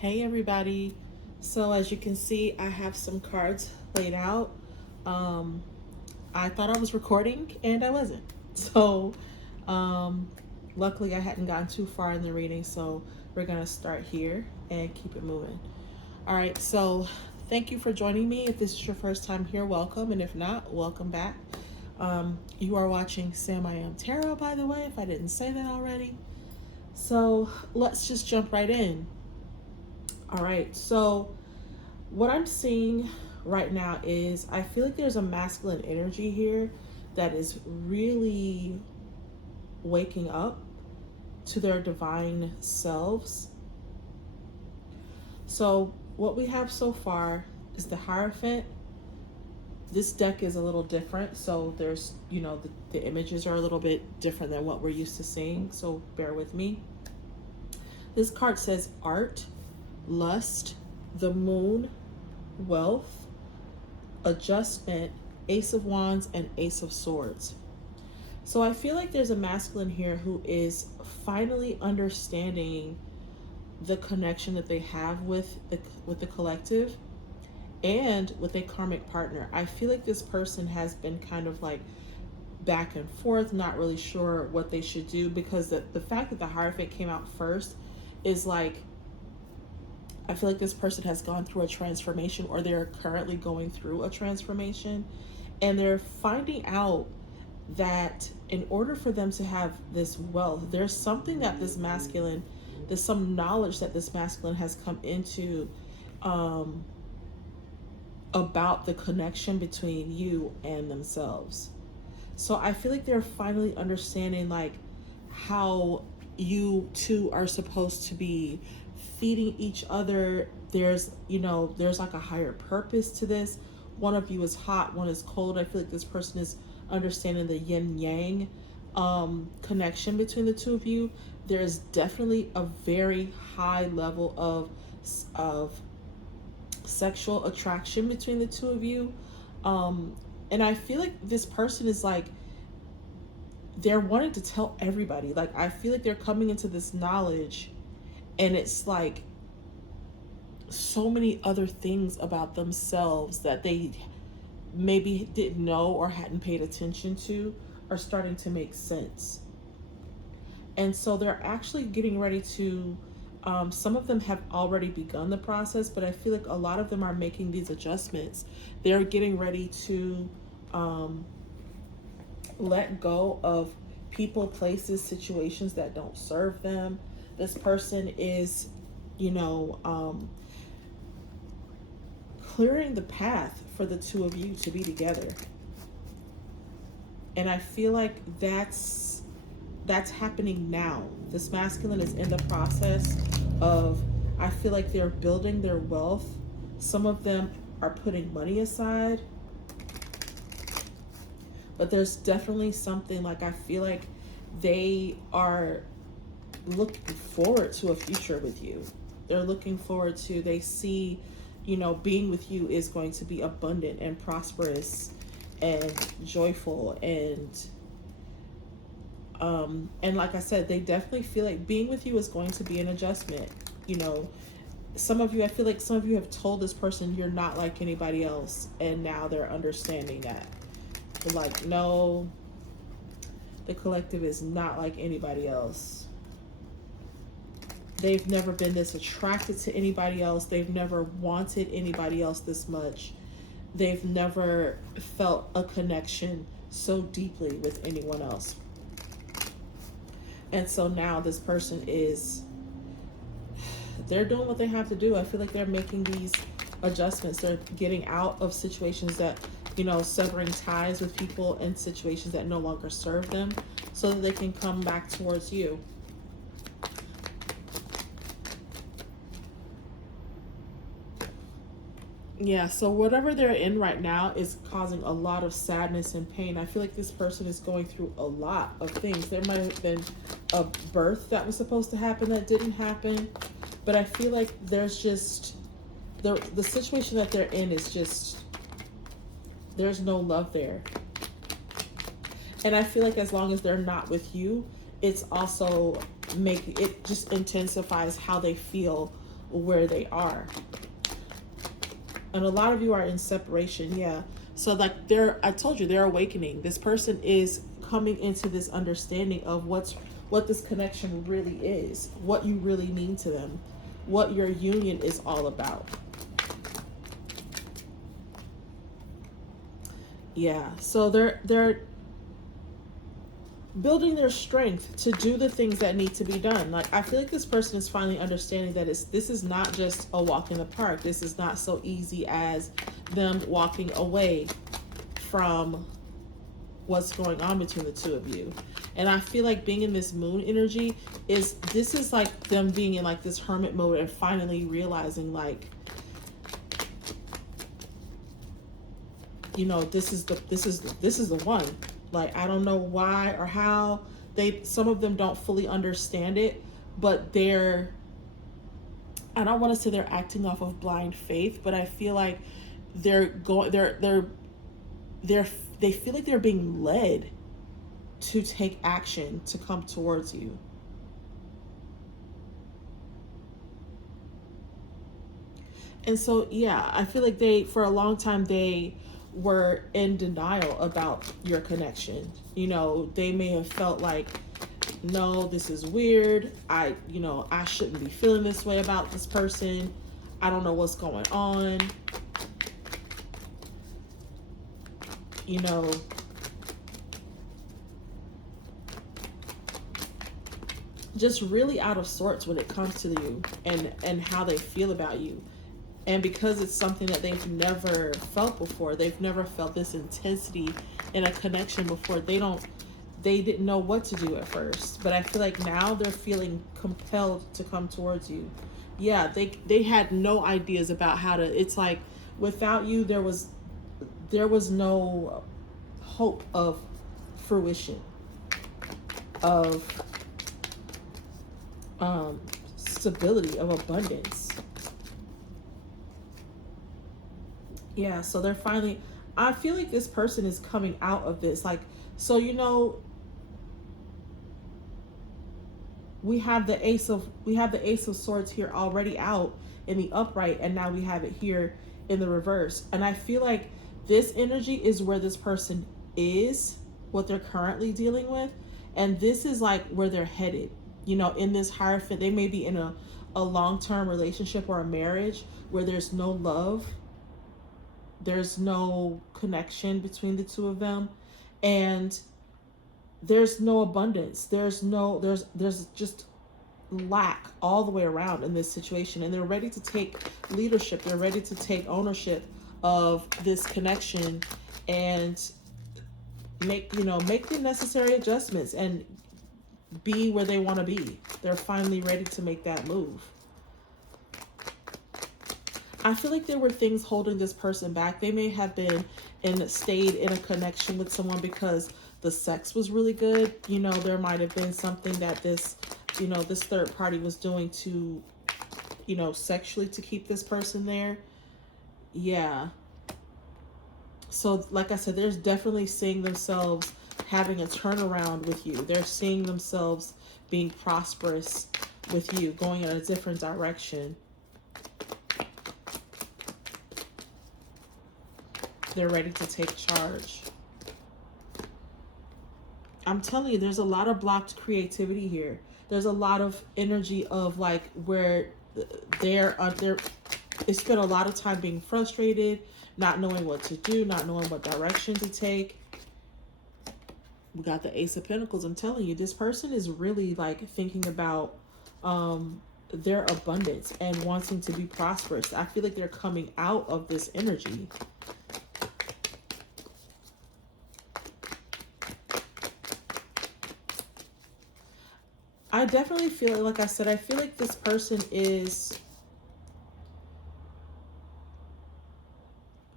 Hey everybody. So as you can see, I have some cards laid out. Um, I thought I was recording and I wasn't. So um, luckily I hadn't gotten too far in the reading, so we're gonna start here and keep it moving. All right, so thank you for joining me. If this is your first time here, welcome, and if not, welcome back. You are watching Sam I Am Tarot, by the way, if I didn't say that already. So let's just jump right in. All right, so what I'm seeing right now is I feel like there's a masculine energy here that is really waking up to their divine selves. So, what we have so far is the Hierophant. This deck is a little different, so there's, the images are a little bit different than what we're used to seeing, so bear with me. This card says art, lust, the moon, wealth, adjustment, Ace of Wands, and Ace of Swords. So I feel like there's a masculine here who is finally understanding the connection that they have with the collective and with a karmic partner. I feel like this person has been kind of like back and forth, not really sure what they should do, because the fact that the Hierophant came out first is like, I feel like this person has gone through a transformation, or they're currently going through a transformation, and they're finding out that in order for them to have this wealth, there's something that there's some knowledge that this masculine has come into about the connection between you and themselves. So I feel like they're finally understanding like how you two are supposed to be feeding each other. There's like a higher purpose to this. One of you is hot, one is cold. I feel like this person is understanding the yin yang connection between the two of you. There's definitely a very high level of sexual attraction between the two of you. And I feel like this person is like, they're wanting to tell everybody. Like, I feel like they're coming into this knowledge, and it's like so many other things about themselves that they maybe didn't know or hadn't paid attention to are starting to make sense. And so they're actually getting ready to, some of them have already begun the process, but I feel like a lot of them are making these adjustments. They're getting ready to let go of people, places, situations that don't serve them. This person is, clearing the path for the two of you to be together. And I feel like that's happening now. This masculine is in the process of, I feel like they're building their wealth. Some of them are putting money aside. But there's definitely something, like, I feel like they are looking forward to a future with you. They're looking forward to, they see, being with you is going to be abundant and prosperous and joyful, and like I said, they definitely feel like being with you is going to be an adjustment. Some of you, I feel like some of you have told this person you're not like anybody else, and now they're understanding that. They're like, no, the collective is not like anybody else. They've never been this attracted to anybody else. They've never wanted anybody else this much. They've never felt a connection so deeply with anyone else. And so now this person they're doing what they have to do. I feel like they're making these adjustments. They're getting out of situations that, severing ties with people and situations that no longer serve them, so that they can come back towards you. Yeah, so whatever they're in right now is causing a lot of sadness and pain. I feel like this person is going through a lot of things. There might have been a birth that was supposed to happen that didn't happen, but I feel like there's just, the situation that they're in is just, there's no love there. And I feel like as long as they're not with you, it's also it just intensifies how they feel where they are. And a lot of you are in separation. Yeah. So like I told you, they're awakening. This person is coming into this understanding of what this connection really is, what you really mean to them, what your union is all about. Yeah. So they're building their strength to do the things that need to be done. Like, I feel like this person is finally understanding that this is not just a walk in the park. This is not so easy as them walking away from what's going on between the two of you. And I feel like being in this moon energy this is like them being in like this hermit mode and finally realizing, like, you know, this is the one. Like, I don't know why or how some of them don't fully understand it, but I don't want to say they're acting off of blind faith, but I feel like they feel like they're being led to take action to come towards you. And so, yeah, I feel like for a long time, they were in denial about your connection. You know, they may have felt like, no, this is weird. I shouldn't be feeling this way about this person. I don't know what's going on. You know, just really out of sorts when it comes to you and how they feel about you. And because it's something that they've never felt before, they've never felt this intensity in a connection before, they didn't know what to do at first. But I feel like now they're feeling compelled to come towards you. Yeah, they had no ideas about how to, it's like without you there was no hope of fruition, of stability, of abundance. Yeah, so they're finally, I feel like this person is coming out of this. Like, so, you know, we have the ace of swords here already out in the upright, and now we have it here in the reverse. And I feel like this energy is where this person is, what they're currently dealing with, and this is like where they're headed. You know, in this Hierophant, they may be in a long-term relationship or a marriage where there's no love, there's no connection between the two of them, and there's no abundance. There's just lack all the way around in this situation, and they're ready to take leadership. They're ready to take ownership of this connection and make the necessary adjustments and be where they want to be. They're finally ready to make that move. I feel like there were things holding this person back. They may have stayed in a connection with someone because the sex was really good. You know, there might have been something that this third party was doing to, sexually to keep this person there. Yeah. So, like I said, there's definitely seeing themselves having a turnaround with you. They're seeing themselves being prosperous with you, going in a different direction. They're ready to take charge. I'm telling you, there's a lot of blocked creativity here. There's a lot of energy of like where they spent a lot of time being frustrated, not knowing what to do, not knowing what direction to take. We got the Ace of Pentacles. I'm telling you, this person is really like thinking about their abundance and wanting to be prosperous. I feel like they're coming out of this energy. I definitely feel, like I said, I feel like this person is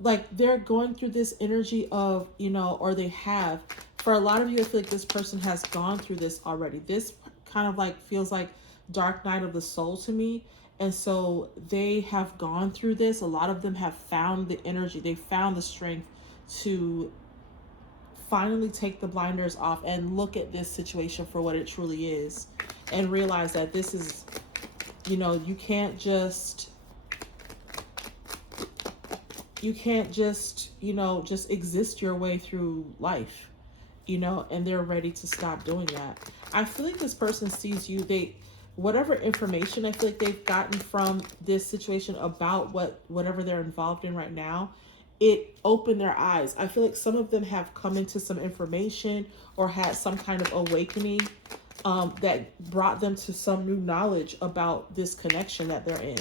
like they're going through this energy of, or they have. For a lot of you, I feel like this person has gone through this already. This kind of like feels like dark night of the soul to me. And so they have gone through this. A lot of them have found the energy. They found the strength to finally take the blinders off and look at this situation for what it truly is and realize that this is You know, you can't just, you know, just exist your way through life, you know, and they're ready to stop doing that. I feel like this person sees you, whatever information I feel like they've gotten from this situation about whatever they're involved in right now, it opened their eyes. I feel like some of them have come into some information or had some kind of awakening, that brought them to some new knowledge about this connection that they're in.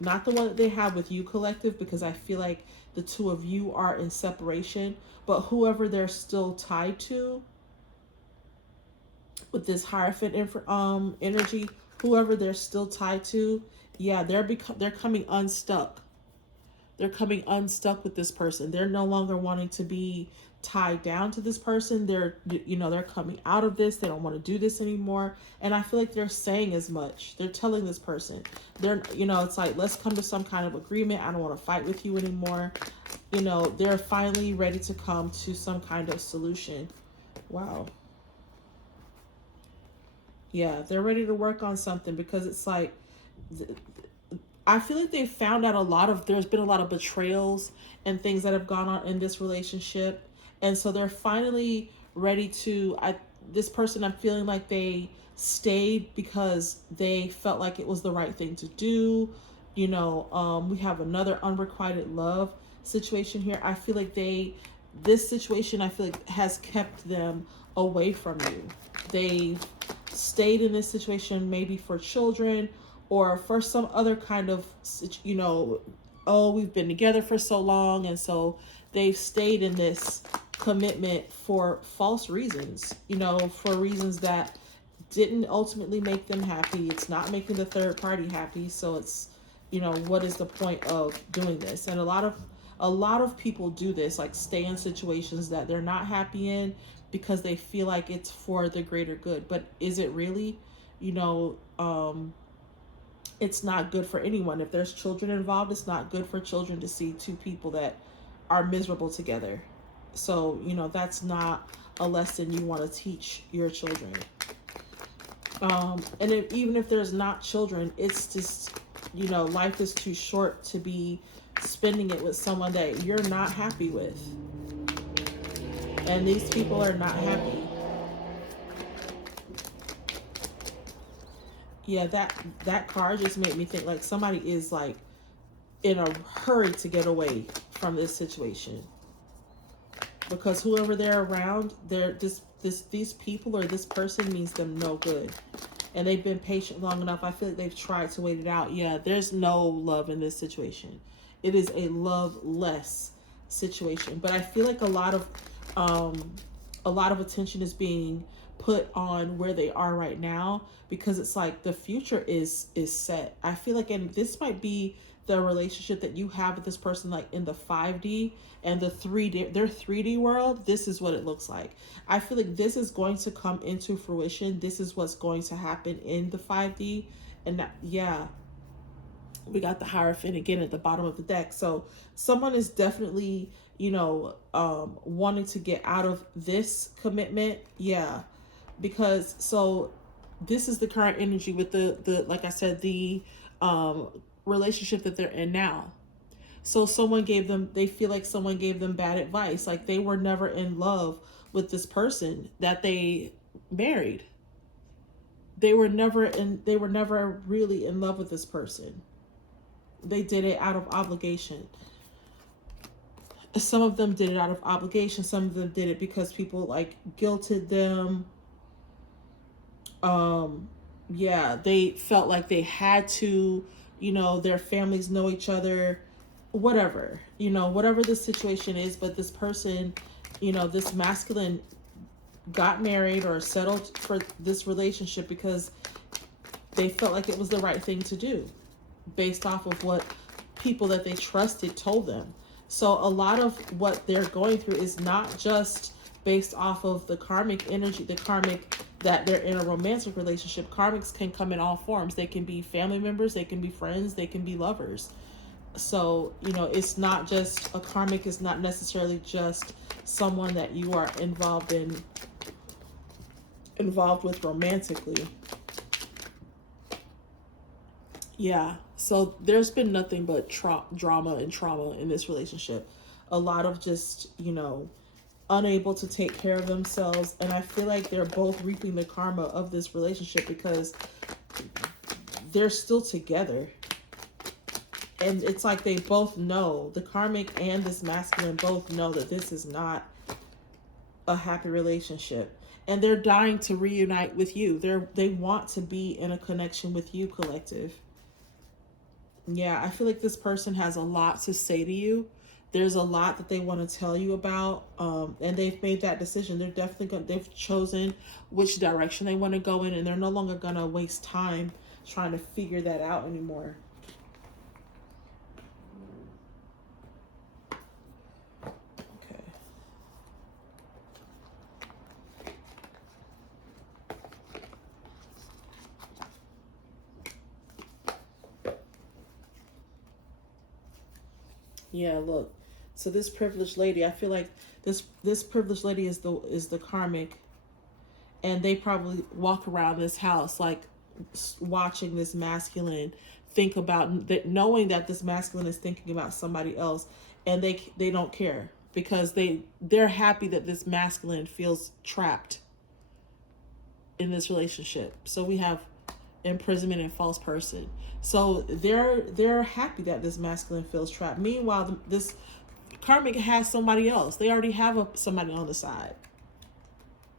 Not the one that they have with you, collective, because I feel like the two of you are in separation, but whoever they're still tied to with this Hierophant energy, whoever they're still tied to, yeah, they're coming unstuck. They're coming unstuck with this person. They're no longer wanting to be tied down to this person. They're coming out of this. They don't want to do this anymore. And I feel like they're saying as much. They're telling this person, it's like, let's come to some kind of agreement. I don't want to fight with you anymore. You know, they're finally ready to come to some kind of solution. Wow. Yeah, they're ready to work on something, because it's like, I feel like they found out there's been a lot of betrayals and things that have gone on in this relationship. And so they're finally ready to, this person, I'm feeling like they stayed because they felt like it was the right thing to do. You know, we have another unrequited love situation here. I feel like this situation, I feel like, has kept them away from you. They've stayed in this situation maybe for children, or for some other kind of, oh, we've been together for so long, and so they've stayed in this commitment for false reasons, for reasons that didn't ultimately make them happy. It's not making the third party happy, so it's, what is the point of doing this? And a lot of people do this, like stay in situations that they're not happy in because they feel like it's for the greater good. But is it really? It's not good for anyone. If there's children involved, it's not good for children to see two people that are miserable together. So, that's not a lesson you want to teach your children. And even if there's not children, it's just, life is too short to be spending it with someone that you're not happy with. And these people are not happy. Yeah, that card just made me think like somebody is like in a hurry to get away from this situation, because whoever they're around, these people or this person means them no good, and they've been patient long enough. I feel like they've tried to wait it out. Yeah, there's no love in this situation. It is a loveless situation, but I feel like a lot of attention is being put on where they are right now, because it's like the future is set. I feel like, and this might be the relationship that you have with this person, like in the 5D and the 3D, their 3D world. This is what it looks like. I feel like this is going to come into fruition. This is what's going to happen in the 5D. And yeah, we got the Hierophant again at the bottom of the deck. So someone is definitely, wanting to get out of this commitment. Yeah. Because so this is the current energy with the like I said, the relationship that they're in now. So they feel like someone gave them bad advice. Like they were never in love with this person that they married. They were never really in love with this person. They did it out of obligation. Some of them did it out of obligation. Some of them did it because people like guilted them. Yeah, they felt like they had to, their families know each other, whatever the situation is. But this person, this masculine got married or settled for this relationship because they felt like it was the right thing to do based off of what people that they trusted told them. So a lot of what they're going through is not just based off of the karmic energy, the karmic that they're in a romantic relationship. Karmics can come in all forms. They can be family members, they can be friends, they can be lovers. So, it's not just a karmic is not necessarily just someone that you are involved with romantically. Yeah. So there's been nothing but drama and trauma in this relationship. A lot of just, unable to take care of themselves. And I feel like they're both reaping the karma of this relationship because they're still together. And it's like they both know, the karmic and this masculine both know that this is not a happy relationship. And they're dying to reunite with you. They want to be in a connection with you, collective. Yeah, I feel like this person has a lot to say to you. There's a lot that they want to tell you about, and they've made that decision. They're definitely they've chosen which direction they want to go in, and they're no longer gonna waste time trying to figure that out anymore. Okay. Yeah, look. So this privileged lady, I feel like this privileged lady is the karmic, and they probably walk around this house like watching this masculine think about that, knowing that this masculine is thinking about somebody else, and they don't care because they're happy that this masculine feels trapped in this relationship. So we have imprisonment and false person. So they're happy that this masculine feels trapped. Meanwhile, this karmic has somebody else. They already have somebody on the side.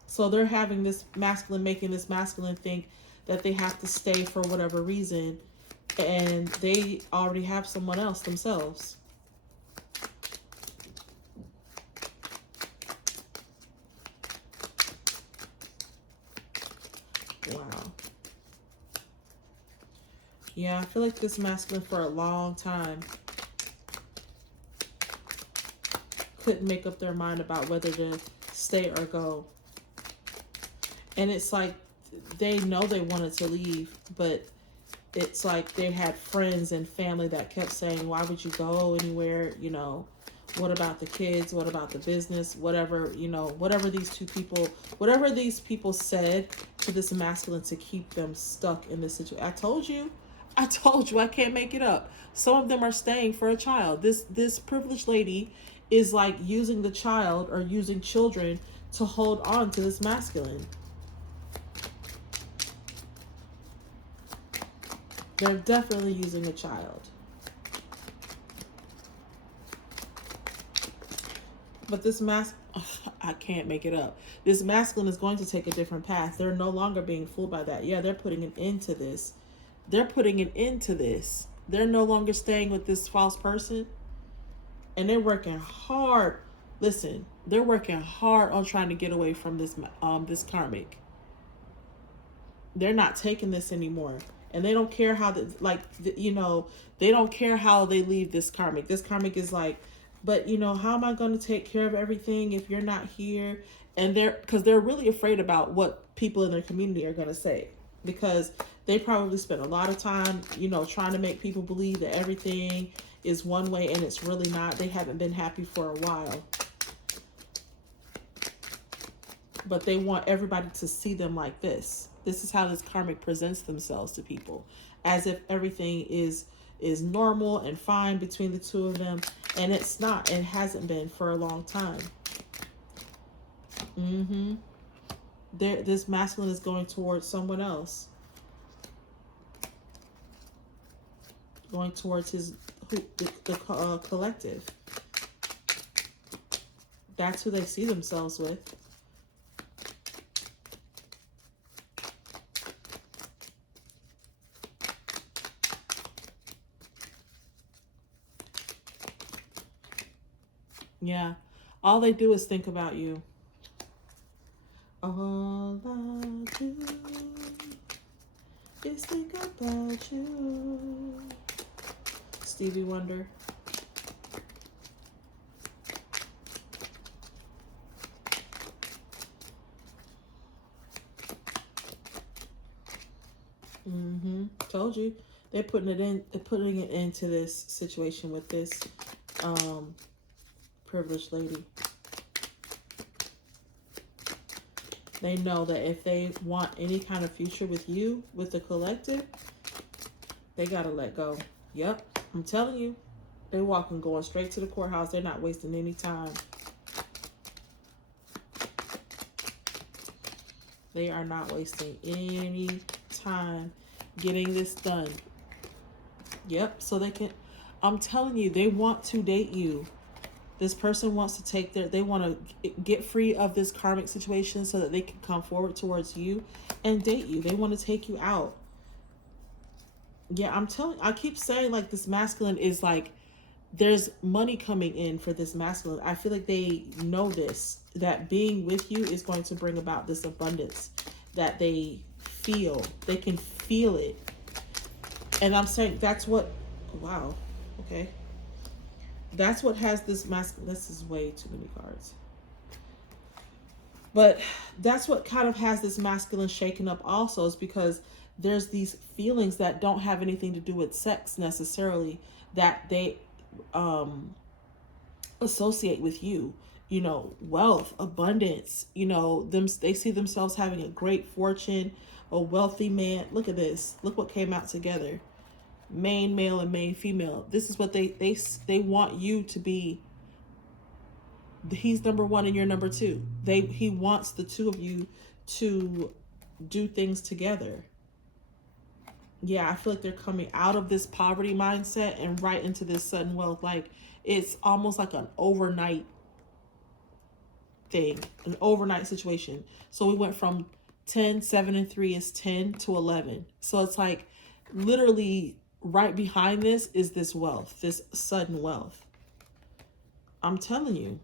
So they're having this masculine, making this masculine think that they have to stay for whatever reason, and they already have someone else themselves. Wow. Yeah, I feel like this masculine for a long time couldn't make up their mind about whether to stay or go. And it's like they know they wanted to leave, but it's like they had friends and family that kept saying, why would you go anywhere? What about the kids? What about the business? Whatever, whatever these people said to this masculine to keep them stuck in this situation. I told you, I can't make it up. Some of them are staying for a child. This privileged lady is like using the child or using children to hold on to this masculine. They're definitely using a child. But I can't make it up. This masculine is going to take a different path. They're no longer being fooled by that. Yeah, they're putting an end to this. They're putting an end to this. They're no longer staying with this false person. And they're working hard. Listen, they're working hard on trying to get away from this karmic. They're not taking this anymore. And they don't care how they don't care how they leave this karmic. This karmic is like, but how am I going to take care of everything if you're not here? And because they're really afraid about what people in their community are going to say, because they probably spent a lot of time, trying to make people believe that everything is one way and it's really not. They haven't been happy for a while. But they want everybody to see them like this. This is how this karmic presents themselves to people, as if everything is normal and fine between the two of them, and it's not. It hasn't been for a long time. This masculine is going towards someone else, going towards the collective. That's who they see themselves with. Yeah. All they do is think about you. All I do is think about you. Stevie Wonder. Told you. They're putting it into this situation with this privileged lady. They know that if they want any kind of future with you, with the collective, They gotta let go. Yep, I'm telling you. They walking, going straight to the courthouse. They're not wasting any time. They are not wasting any time getting this done. Yep, so they can, I'm telling you, they want to date you. This person wants to take they want to get free of this karmic situation so that they can come forward towards you and date you. They want to take you out. Yeah, I keep saying like this masculine is like, there's money coming in for this masculine. I feel like they know this, that being with you is going to bring about this abundance that they feel. They can feel it. And I'm saying that's what, wow, okay. That's what has this masculine, this is way too many cards. But that's what kind of has this masculine shaken up also, is because there's these feelings that don't have anything to do with sex necessarily that they associate with you. You know, wealth, abundance, you know, they see themselves having a great fortune, a wealthy man. Look at this. Look what came out together. Main male and main female. This is what they want you to be. He's number one and you're number two. He wants the two of you to do things together. Yeah, I feel like they're coming out of this poverty mindset and right into this sudden wealth. Like it's almost like an overnight thing, an overnight situation. So we went from 10, 7, and 3 is 10 to 11. So it's like literally right behind this is this wealth, this sudden wealth. I'm telling you.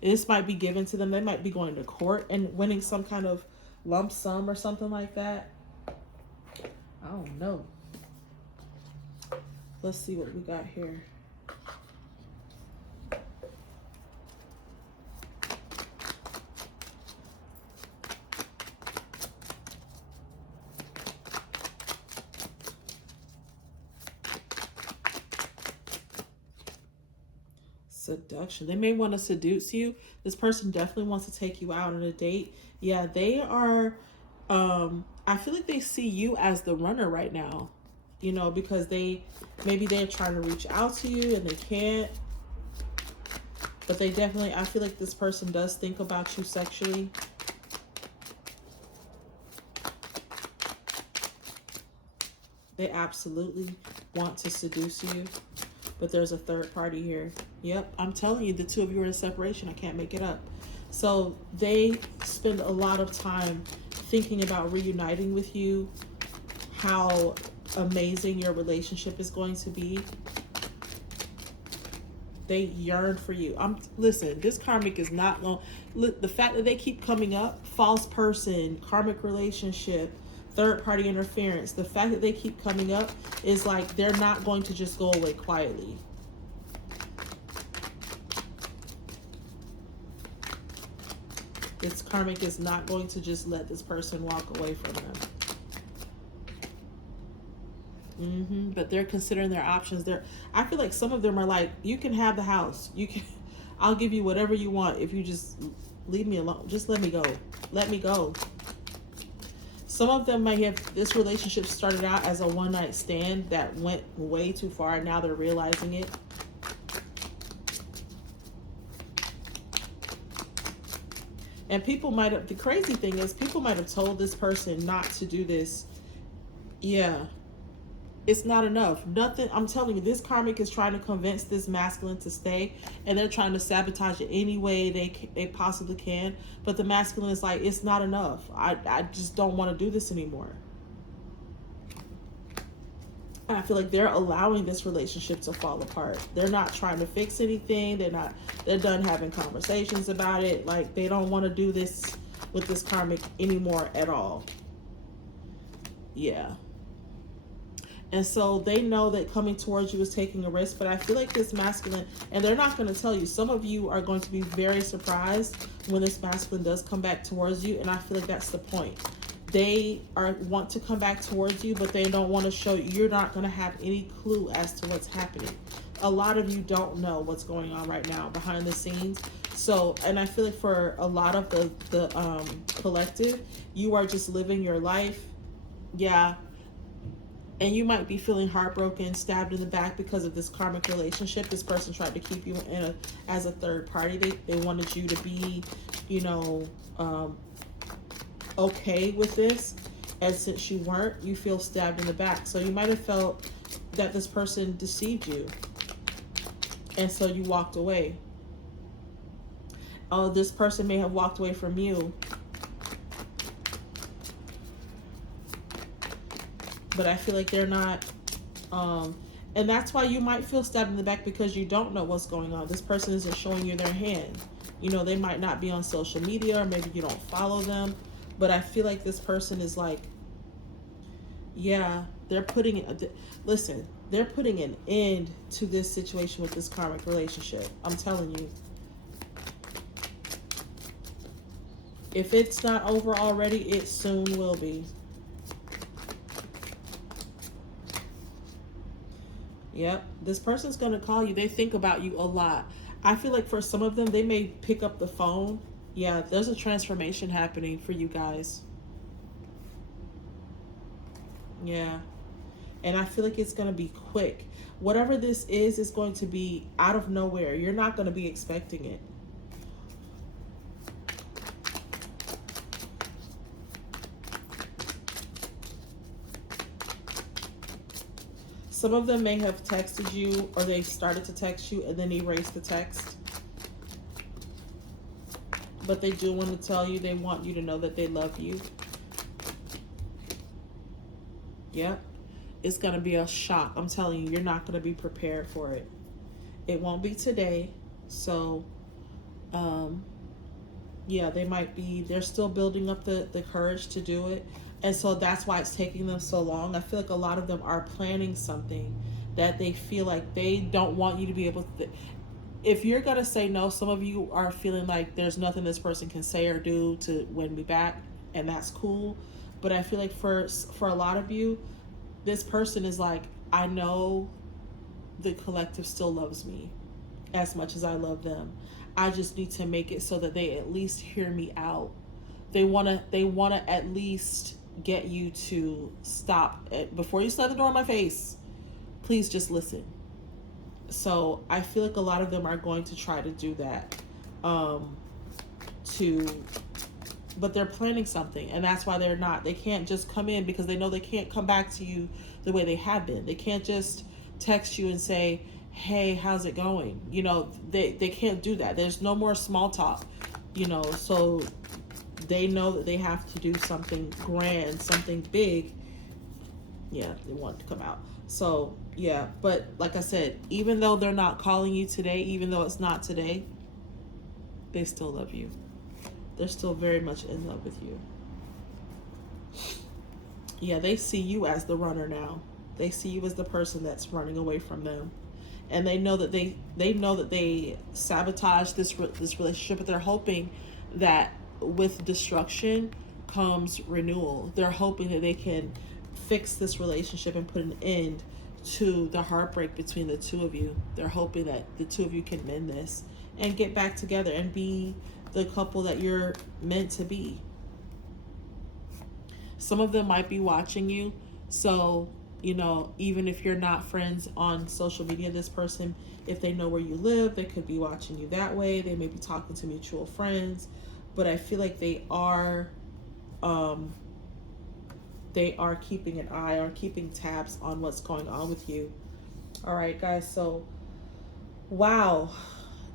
This might be given to them. They might be going to court and winning some kind of lump sum or something like that. I don't know. Let's see what we got here. Seduction. They may want to seduce you. This person definitely wants to take you out on a date. Yeah, they are I feel like they see you as the runner right now, you know, because maybe they're trying to reach out to you and they can't, but they definitely, I feel like this person does think about you sexually. They absolutely want to seduce you, but there's a third party here. Yep, I'm telling you, the two of you are in separation. I can't make it up. So they spend a lot of time thinking about reuniting with you, how amazing your relationship is going to be. They yearn for you. Listen, this karmic is not going, the fact that they keep coming up, false person, karmic relationship, third party interference, the fact that they keep coming up is like they're not going to just go away quietly. This karmic is not going to just let this person walk away from them. But they're considering their options. I feel like some of them are like, you can have the house. I'll give you whatever you want if you just leave me alone. Just let me go. Let me go. Some of them might have, this relationship started out as a one-night stand that went way too far, and now they're realizing it. And people might have, the crazy thing is, people might have told this person not to do this. Yeah. It's not enough. Nothing, I'm telling you, this karmic is trying to convince this masculine to stay, and they're trying to sabotage it any way they possibly can. But the masculine is like, it's not enough. I just don't want to do this anymore. And I feel like they're allowing this relationship to fall apart. They're not trying to fix anything. They're done having conversations about it. Like, they don't want to do this with this karmic anymore at all. Yeah. And so they know that coming towards you is taking a risk, but I feel like this masculine, and they're not going to tell you, some of you are going to be very surprised when this masculine does come back towards you, and I feel like that's the point. They want to come back towards you, but they don't want to show you. You're not going to have any clue as to what's happening. A lot of you don't know what's going on right now behind the scenes. So, and I feel like for a lot of the collective, you are just living your life. Yeah. And you might be feeling heartbroken, stabbed in the back because of this karmic relationship. This person tried to keep you in as a third party. They wanted you to be, you know, okay with this. And since you weren't, you feel stabbed in the back. So you might have felt that this person deceived you. And so you walked away. Oh, this person may have walked away from you. But I feel like they're not, and that's why you might feel stabbed in the back, because you don't know what's going on. This person isn't showing you their hand. You know, they might not be on social media, or maybe you don't follow them, but I feel like this person is like, yeah, they're putting, listen, they're putting an end to this situation with this karmic relationship. I'm telling you. If it's not over already, it soon will be. Yep, this person's going to call you. They think about you a lot. I feel like for some of them, they may pick up the phone. Yeah, there's a transformation happening for you guys. Yeah. And I feel like it's going to be quick. Whatever this is going to be out of nowhere. You're not going to be expecting it. Some of them may have texted you, or they started to text you and then erased the text. But they do want to tell you, they want you to know that they love you. Yep. It's going to be a shock. I'm telling you, you're not going to be prepared for it. It won't be today. So, yeah, they're still building up the courage to do it. And so that's why it's taking them so long. I feel like a lot of them are planning something that they feel like they don't want you to be able to. If you're going to say no, some of you are feeling like there's nothing this person can say or do to win me back, and that's cool. But I feel like for a lot of you, this person is like, I know the collective still loves me as much as I love them. I just need to make it so that they at least hear me out. They want to at least get you to stop before you slam the door in my face. Please just listen. So I feel like a lot of them are going to try to do that, but they're planning something, and that's why they can't just come in, because they know they can't come back to you the way they have been. They can't just text you and say, hey, how's it going? You know, they can't do that. There's no more small talk, you know, so they know that they have to do something grand, something big. Yeah, they want to come out. So, yeah, but like I said, even though they're not calling you today, even though it's not today, they still love you. They're still very much in love with you. Yeah, they see you as the runner now. They see you as the person that's running away from them. And they know that they sabotage this relationship, but they're hoping that with destruction comes renewal. They're hoping that they can fix this relationship and put an end to the heartbreak between the two of you. They're hoping that the two of you can mend this and get back together and be the couple that you're meant to be. Some of them might be watching you, so you know, even if you're not friends on social media, this person, if they know where you live, they could be watching you that way. They may be talking to mutual friends, but I feel like they are keeping an eye or keeping tabs on what's going on with you. All right, guys. So, wow.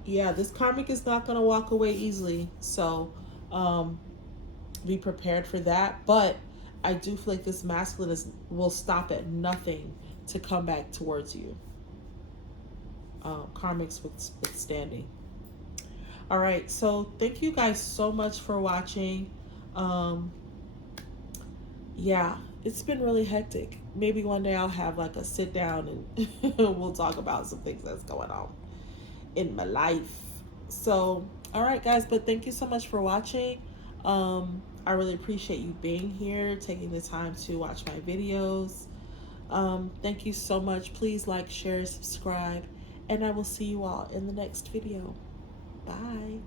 Yeah, this karmic is not going to walk away easily. So, be prepared for that. But I do feel like this masculine will stop at nothing to come back towards you. Karmic's withstanding. All right, so thank you guys so much for watching. Yeah, it's been really hectic. Maybe one day I'll have like a sit down and we'll talk about some things that's going on in my life. So, all right, guys, but thank you so much for watching. I really appreciate you being here, taking the time to watch my videos. Thank you so much. Please like, share, subscribe, and I will see you all in the next video. Bye.